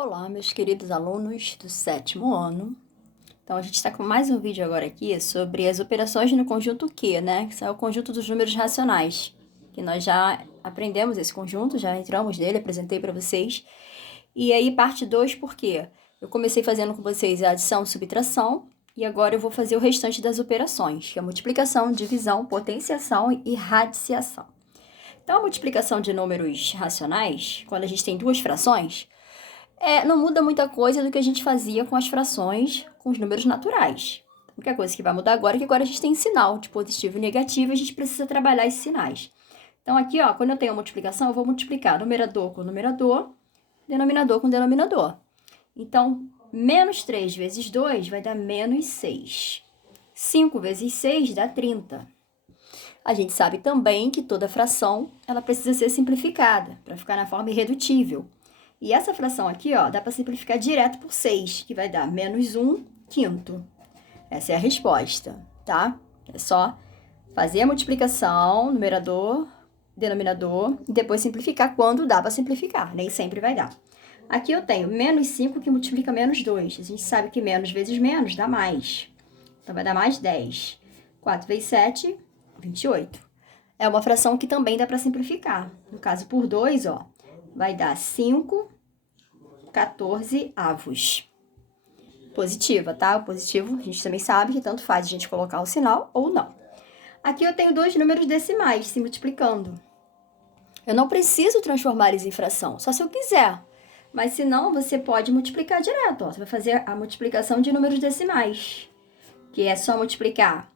Olá, meus queridos alunos do 7º ano. Então, a gente está com mais um vídeo agora aqui sobre as operações no conjunto Q, né? Que é o conjunto dos números racionais. Que nós já aprendemos esse conjunto, já entramos nele, apresentei para vocês. E aí, parte 2, por quê? Eu comecei fazendo com vocês a adição e subtração, e agora eu vou fazer o restante das operações, que é multiplicação, divisão, potenciação e radiciação. Então, a multiplicação de números racionais, quando a gente tem duas frações, não muda muita coisa do que a gente fazia com as frações, com os números naturais. A única coisa que vai mudar agora é que agora a gente tem sinal de positivo e negativo e a gente precisa trabalhar esses sinais. Então, aqui, ó, quando eu tenho a multiplicação, eu vou multiplicar numerador com numerador, denominador com denominador. Então, menos 3 vezes 2 vai dar menos 6. 5 vezes 6 dá 30. A gente sabe também que toda fração ela precisa ser simplificada para ficar na forma irredutível. E essa fração aqui, ó, dá para simplificar direto por 6, que vai dar menos 1 quinto. Essa é a resposta, tá? É só fazer a multiplicação, numerador, denominador, e depois simplificar quando dá para simplificar. Nem sempre vai dar. Aqui eu tenho menos 5 que multiplica menos 2. A gente sabe que menos vezes menos dá mais. Então, vai dar mais 10. 4 vezes 7, 28. É uma fração que também dá para simplificar. No caso, por 2, ó, vai dar 5 14 avos. Positiva, tá? O positivo, a gente também sabe que tanto faz a gente colocar o sinal ou não. Aqui eu tenho dois números decimais se multiplicando. Eu não preciso transformar eles em fração, só se eu quiser. Mas se não, você pode multiplicar direto, ó. Você vai fazer a multiplicação de números decimais, que é só multiplicar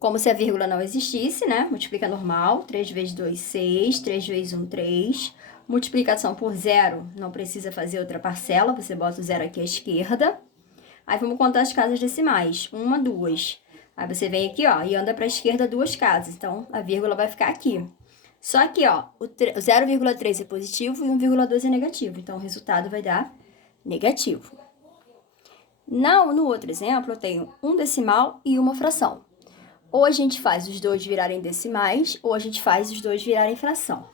como se a vírgula não existisse, né? Multiplica normal, 3 vezes 2, 6, 3 vezes 1, 3. Multiplicação por zero, não precisa fazer outra parcela, você bota o zero aqui à esquerda. Aí vamos contar as casas decimais, 1, 2. Aí você vem aqui, ó, e anda para a esquerda 2 casas, então a vírgula vai ficar aqui. Só que, ó, o 0,3 é positivo e 1,2 é negativo, então o resultado vai dar negativo. No outro exemplo, eu tenho um decimal e uma fração. Ou a gente faz os dois virarem decimais, ou a gente faz os dois virarem fração.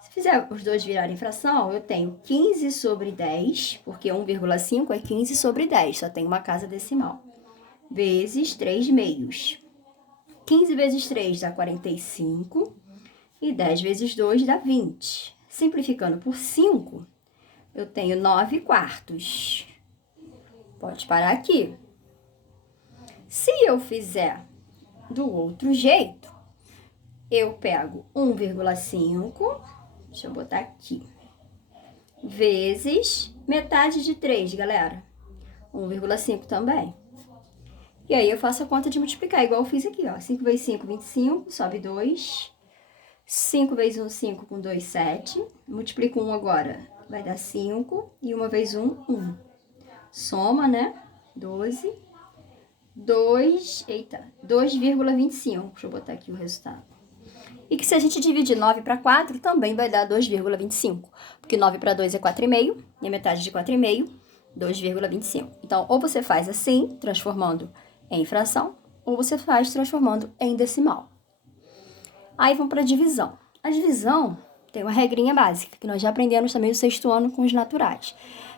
Se fizer os dois virarem fração, eu tenho 15 sobre 10, porque 1,5 é 15 sobre 10, só tem uma casa decimal, vezes 3 meios. 15 vezes 3 dá 45, e 10 vezes 2 dá 20. Simplificando por 5, eu tenho 9 quartos. Pode parar aqui. Se eu fizer do outro jeito, eu pego 1,5, deixa eu botar aqui, vezes metade de 3, galera. 1,5 também. E aí eu faço a conta de multiplicar, igual eu fiz aqui, ó. 5 vezes 5, 25, sobe 2. 5 vezes 1, 5, com 2, 7. Multiplico 1 agora, vai dar 5. E 1 vezes 1, 1. Soma, né? 12. 2,25. Deixa eu botar aqui o resultado. E que se a gente dividir 9 para 4, também vai dar 2,25. Porque 9 para 2 é 4,5, e a metade de 4,5, 2,25. Então, ou você faz assim, transformando em fração, ou você faz transformando em decimal. Aí vamos para a divisão. A divisão tem uma regrinha básica, que nós já aprendemos também no 6º ano com os naturais.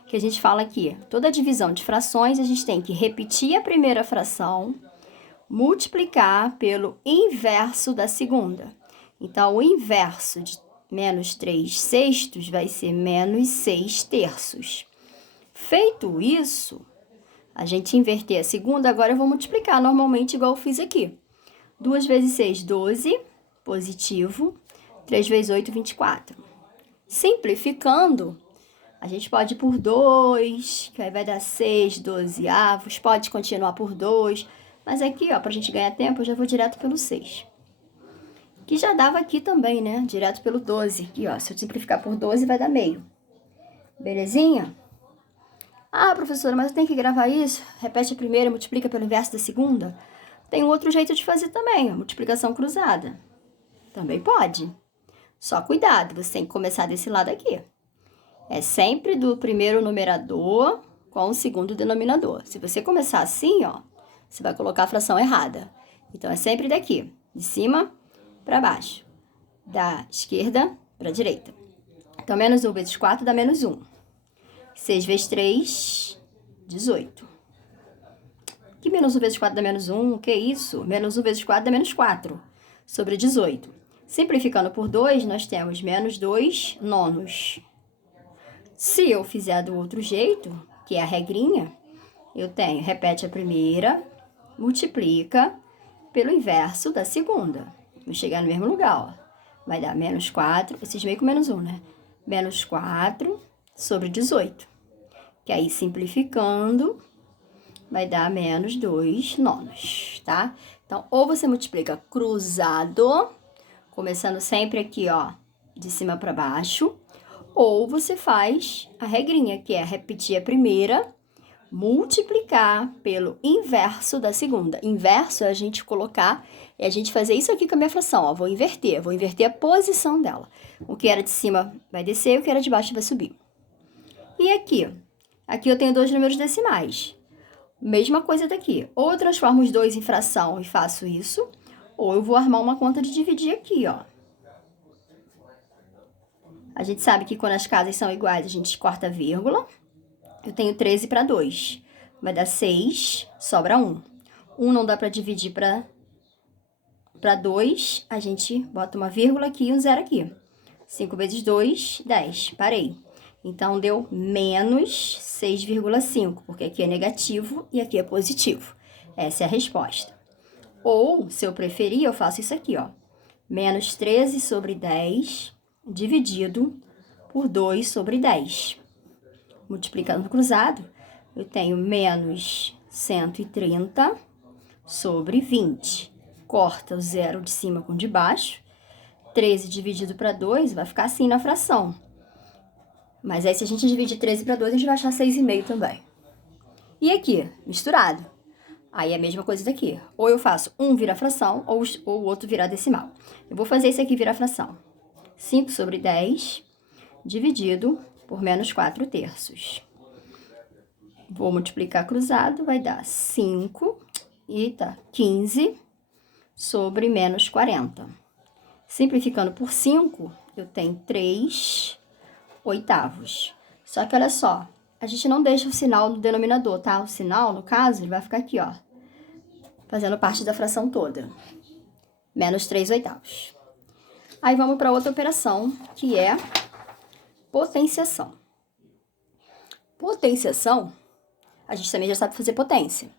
Que a gente fala aqui, toda divisão de frações, a gente tem que repetir a primeira fração, multiplicar pelo inverso da segunda. Então, o inverso de menos 3 sextos vai ser menos 6 terços. Feito isso, a gente inverter a segunda, agora eu vou multiplicar normalmente igual eu fiz aqui. 2 vezes 6, 12, positivo. 3 vezes 8, 24. Simplificando, a gente pode ir por 2, que aí vai dar 6, 12 avos. Pode continuar por 2, mas aqui, ó, pra gente ganhar tempo, eu já vou direto pelo 6. Que já dava aqui também, né? Direto pelo 12. Aqui, ó, se eu simplificar por 12, vai dar meio. Belezinha? Ah, professora, mas eu tenho que gravar isso? Repete a primeira, multiplica pelo inverso da segunda? Tem um outro jeito de fazer também, ó, multiplicação cruzada. Também pode. Só cuidado, você tem que começar desse lado aqui. É sempre do primeiro numerador com o segundo denominador. Se você começar assim, ó, você vai colocar a fração errada. Então, é sempre daqui, de cima para baixo, da esquerda para a direita. Então, menos 1 vezes 4 dá menos 1. 6 vezes 3, 18. Que menos 1 vezes 4 dá menos 1? Que isso? Menos 1 vezes 4 dá menos 4. Sobre 18. Simplificando por 2, nós temos menos 2 nonos. Se eu fizer do outro jeito, que é a regrinha, eu tenho, repete a primeira, multiplica pelo inverso da segunda. Vou chegar no mesmo lugar, ó. Vai dar menos 4, esses meio com menos 1, né? Menos 4 sobre 18. Que aí, simplificando, vai dar menos 2 nonos, tá? Então, ou você multiplica cruzado, começando sempre aqui, ó, de cima para baixo, ou você faz a regrinha, que é repetir a primeira, multiplicar pelo inverso da segunda. Inverso é a gente colocar, é a gente fazer isso aqui com a minha fração, ó. Vou inverter a posição dela. O que era de cima vai descer, o que era de baixo vai subir. E aqui? Aqui eu tenho 2 números decimais. Mesma coisa daqui. Ou eu transformo os dois em fração e faço isso, ou eu vou armar uma conta de dividir aqui, ó. A gente sabe que quando as casas são iguais, a gente corta a vírgula. Eu tenho 13 para 2. Vai dar 6, sobra 1. 1 não dá para dividir para 2, a gente bota uma vírgula aqui e um zero aqui. 5 vezes 2, 10. Parei. Então, deu menos 6,5, porque aqui é negativo e aqui é positivo. Essa é a resposta. Ou, se eu preferir, eu faço isso aqui, ó. Menos 13 sobre 10 dividido por 2 sobre 10. Multiplicando cruzado, eu tenho menos 130 sobre 20. Corta o zero de cima com o de baixo. 13 dividido para 2 vai ficar assim na fração. Mas aí, se a gente dividir 13 para 2, a gente vai achar 6,5 também. E aqui, misturado. Aí é a mesma coisa daqui. Ou eu faço um virar fração, ou o outro virar decimal. Eu vou fazer esse aqui virar fração. 5 sobre 10, dividido por menos 4 terços. Vou multiplicar cruzado, vai dar 5, e tá, 15 sobre menos 40. Simplificando por 5, eu tenho 3 oitavos. Só que olha só, a gente não deixa o sinal no denominador, tá? O sinal, no caso, ele vai ficar aqui, ó, fazendo parte da fração toda. Menos 3 oitavos. Aí vamos para outra operação, que é potenciação. Potenciação, a gente também já sabe fazer potência.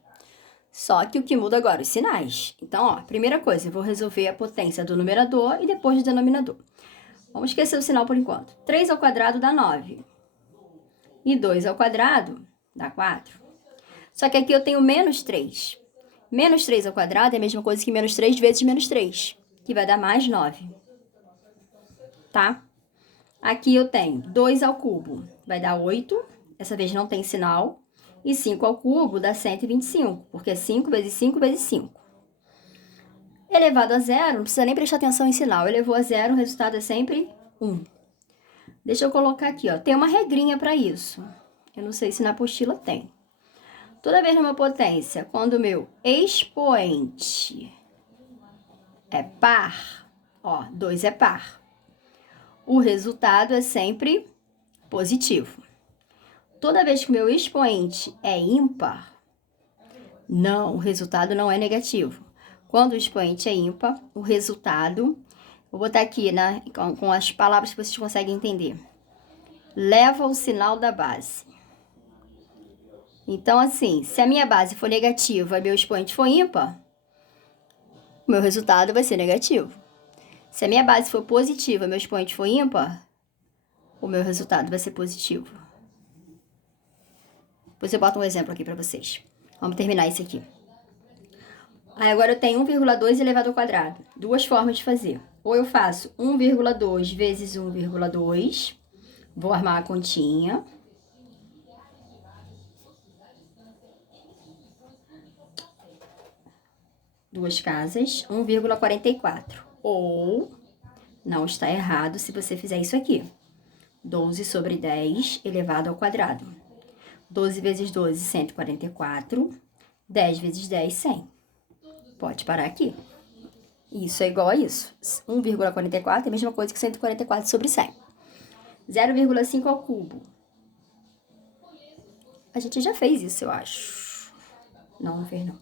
Só que o que muda agora? Os sinais. Então, ó, primeira coisa, eu vou resolver a potência do numerador e depois do denominador. Vamos esquecer o sinal por enquanto. 3 ao quadrado dá 9. E 2 ao quadrado dá 4. Só que aqui eu tenho menos 3. Menos 3 ao quadrado é a mesma coisa que menos 3 vezes menos 3, que vai dar mais 9. Tá? Aqui eu tenho 2 ao cubo, vai dar 8. Essa vez não tem sinal. E 5 ao cubo dá 125, porque é 5 vezes 5 vezes 5. Elevado a zero, não precisa nem prestar atenção em sinal. Elevou a zero, o resultado é sempre 1. Deixa eu colocar aqui, ó. Tem uma regrinha para isso. Eu não sei se na apostila tem. Toda vez numa potência, quando o meu expoente é par, ó, 2 é par, o resultado é sempre positivo. Toda vez que o meu expoente é ímpar, não, o resultado não é negativo. Quando o expoente é ímpar, o resultado, vou botar aqui, né, com as palavras que vocês conseguem entender, leva o sinal da base. Então, assim, se a minha base for negativa e meu expoente for ímpar, o meu resultado vai ser negativo. Se a minha base for positiva e meu expoente for ímpar, o meu resultado vai ser positivo. Depois eu boto um exemplo aqui para vocês. Vamos terminar esse aqui. Aí agora eu tenho 1,2 elevado ao quadrado. Duas formas de fazer. Ou eu faço 1,2 vezes 1,2. Vou armar a continha. Duas casas, 1,44. Ou, não está errado se você fizer isso aqui. 12 sobre 10 elevado ao quadrado. 12 vezes 12, 144. 10 vezes 10, 100. Pode parar aqui. Isso é igual a isso. 1,44 é a mesma coisa que 144 sobre 100. 0,5 ao cubo. A gente já fez isso, eu acho. Não fez não.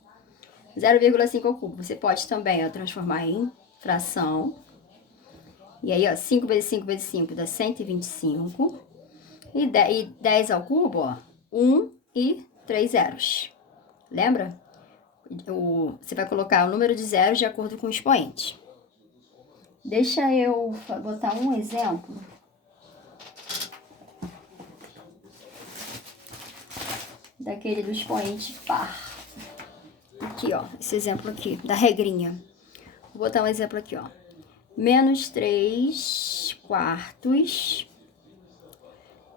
0,5 ao cubo. Você pode também, ó, transformar em fração. E aí, ó, 5 vezes 5 vezes 5 dá 125. E 10 ao cubo, ó, 1 e 3 zeros. Lembra? Você vai colocar o número de zeros de acordo com o expoente. Deixa eu botar um exemplo. Daquele do expoente par. Aqui, ó, esse exemplo aqui, da regrinha. Vou botar um exemplo aqui, ó. Menos 3 quartos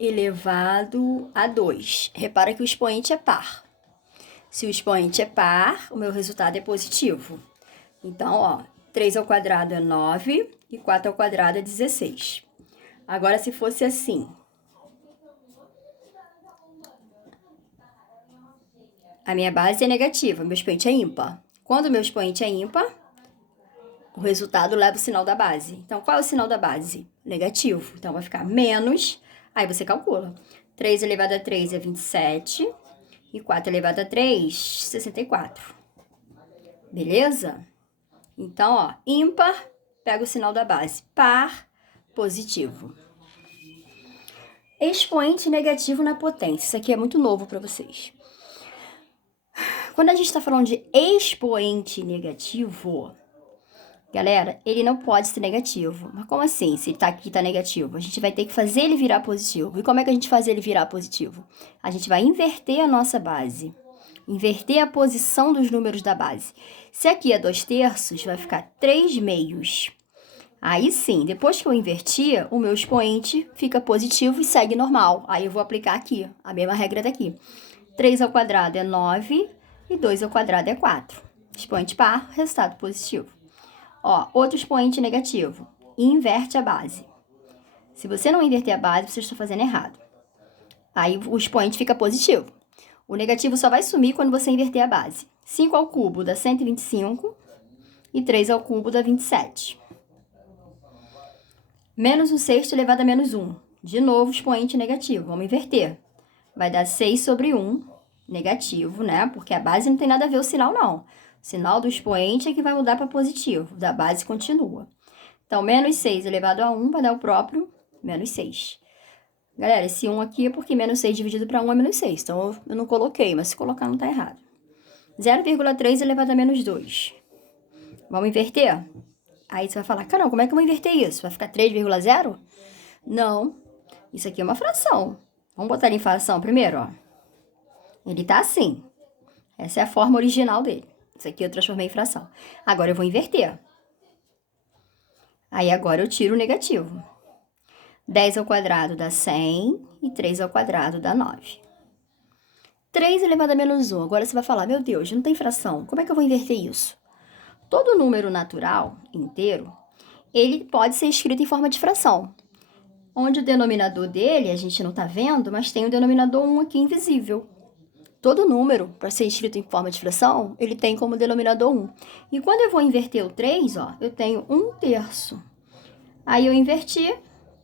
elevado a 2. Repara que o expoente é par. Se o expoente é par, o meu resultado é positivo. Então, ó, 3 ao quadrado é 9 e 4 ao quadrado é 16. Agora, se fosse assim. A minha base é negativa, meu expoente é ímpar. Quando o meu expoente é ímpar, o resultado leva o sinal da base. Então, qual é o sinal da base? Negativo. Então, vai ficar menos. Aí você calcula. 3 elevado a 3 é 27. E 4 elevado a 3, 64. Beleza? Então, ó, ímpar, pega o sinal da base. Par, positivo. Expoente negativo na potência. Isso aqui é muito novo para vocês. Quando a gente está falando de expoente negativo, galera, ele não pode ser negativo. Mas como assim, se ele tá aqui, tá negativo? A gente vai ter que fazer ele virar positivo. E como é que a gente faz ele virar positivo? A gente vai inverter a nossa base. Inverter a posição dos números da base. Se aqui é 2/3, vai ficar 3/2. Aí sim, depois que eu invertir, o meu expoente fica positivo e segue normal. Aí eu vou aplicar aqui, a mesma regra daqui. 3 ao quadrado é 9 e 2 ao quadrado é 4. Expoente par, resultado positivo. Ó, outro expoente negativo. Inverte a base. Se você não inverter a base, você está fazendo errado. Aí o expoente fica positivo. O negativo só vai sumir quando você inverter a base. 5 ao cubo dá 125 e 3 ao cubo dá 27. Menos 1/6 elevado a menos 1. De novo, expoente negativo. Vamos inverter. Vai dar 6/1 negativo, né? Porque a base não tem nada a ver o sinal, não. O sinal do expoente é que vai mudar para positivo. Da base continua. Então, menos 6 elevado a 1 vai dar o próprio menos 6. Galera, esse 1 aqui é porque menos 6 dividido para 1 é menos 6. Então, eu não coloquei, mas se colocar não tá errado. 0,3 elevado a menos 2. Vamos inverter? Aí você vai falar, caramba, como é que eu vou inverter isso? Vai ficar 3,0? Não. Isso aqui é uma fração. Vamos botar ele em fração primeiro, ó. Ele tá assim. Essa é a forma original dele. Isso aqui eu transformei em fração. Agora eu vou inverter. Aí agora eu tiro o negativo. 10 ao quadrado dá 100 e 3 ao quadrado dá 9. 3 elevado a menos 1. Agora você vai falar, meu Deus, não tem fração. Como é que eu vou inverter isso? Todo número natural, inteiro, ele pode ser escrito em forma de fração. Onde o denominador dele, a gente não está vendo, mas tem o denominador 1 aqui invisível. Todo número, para ser escrito em forma de fração, ele tem como denominador 1. E quando eu vou inverter o 3, ó, eu tenho 1/3. Aí eu inverti,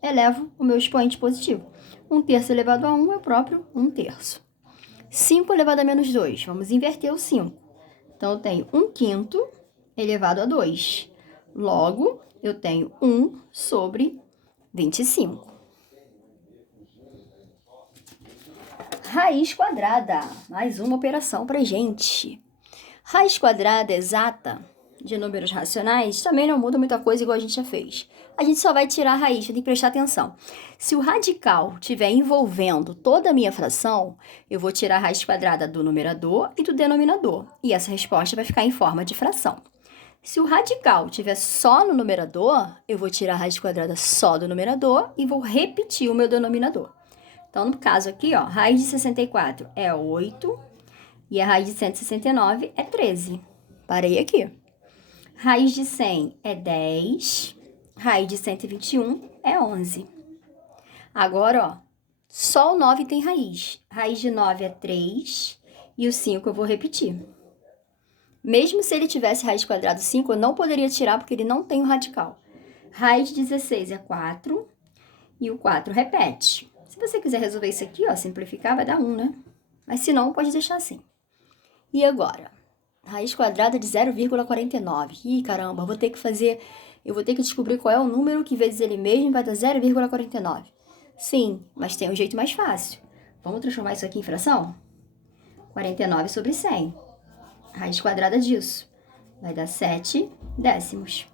elevo o meu expoente positivo. 1/3 elevado a 1 é o próprio 1/3. 5 elevado a menos 2. Vamos inverter o 5. Então, eu tenho 1/5 elevado a 2. Logo, eu tenho 1 sobre 25. Raiz quadrada. Mais uma operação pra gente. Raiz quadrada exata de números racionais também não muda muita coisa igual a gente já fez. A gente só vai tirar a raiz, tem que prestar atenção. Se o radical estiver envolvendo toda a minha fração, eu vou tirar a raiz quadrada do numerador e do denominador. E essa resposta vai ficar em forma de fração. Se o radical estiver só no numerador, eu vou tirar a raiz quadrada só do numerador e vou repetir o meu denominador. Então, no caso aqui, ó, raiz de 64 é 8 e a raiz de 169 é 13. Parei aqui. Raiz de 100 é 10, raiz de 121 é 11. Agora, ó, só o 9 tem raiz. Raiz de 9 é 3 e o 5 eu vou repetir. Mesmo se ele tivesse raiz quadrada 5, eu não poderia tirar porque ele não tem o radical. Raiz de 16 é 4 e o 4 repete. Se você quiser resolver isso aqui, ó, simplificar, vai dar 1, né? Mas se não, pode deixar assim. E agora? Raiz quadrada de 0,49. Ih, caramba, eu vou ter que descobrir qual é o número que vezes ele mesmo vai dar 0,49. Sim, mas tem um jeito mais fácil. Vamos transformar isso aqui em fração? 49 sobre 100. Raiz quadrada disso vai dar 7 décimos.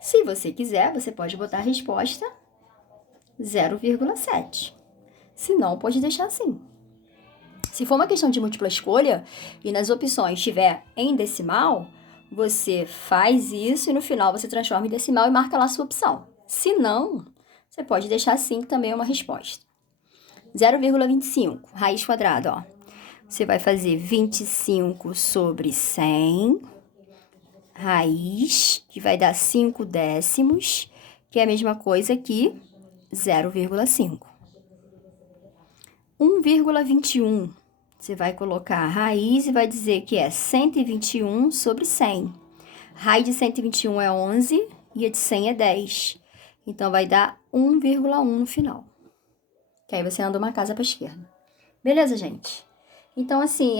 Se você quiser, você pode botar a resposta 0,7. Se não, pode deixar assim. Se for uma questão de múltipla escolha e nas opções estiver em decimal, você faz isso e no final você transforma em decimal e marca lá a sua opção. Se não, você pode deixar assim também uma resposta. 0,25, raiz quadrada, ó. Você vai fazer 25 sobre 100, raiz, que vai dar 5 décimos, que é a mesma coisa que 0,5. 1,21. Você vai colocar a raiz e vai dizer que é 121 sobre 100. Raiz de 121 é 11 e a de 100 é 10. Então, vai dar 1,1 no final. Que aí você anda uma casa para a esquerda. Beleza, gente? Então, assim,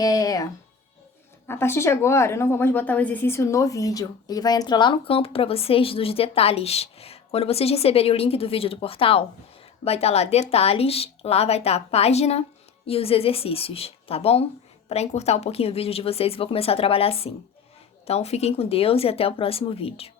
a partir de agora, eu não vou mais botar o exercício no vídeo. Ele vai entrar lá no campo para vocês dos detalhes. Quando vocês receberem o link do vídeo do portal, vai estar lá detalhes, lá vai estar a página e os exercícios, tá bom? Para encurtar um pouquinho o vídeo de vocês, eu vou começar a trabalhar assim. Então, fiquem com Deus e até o próximo vídeo.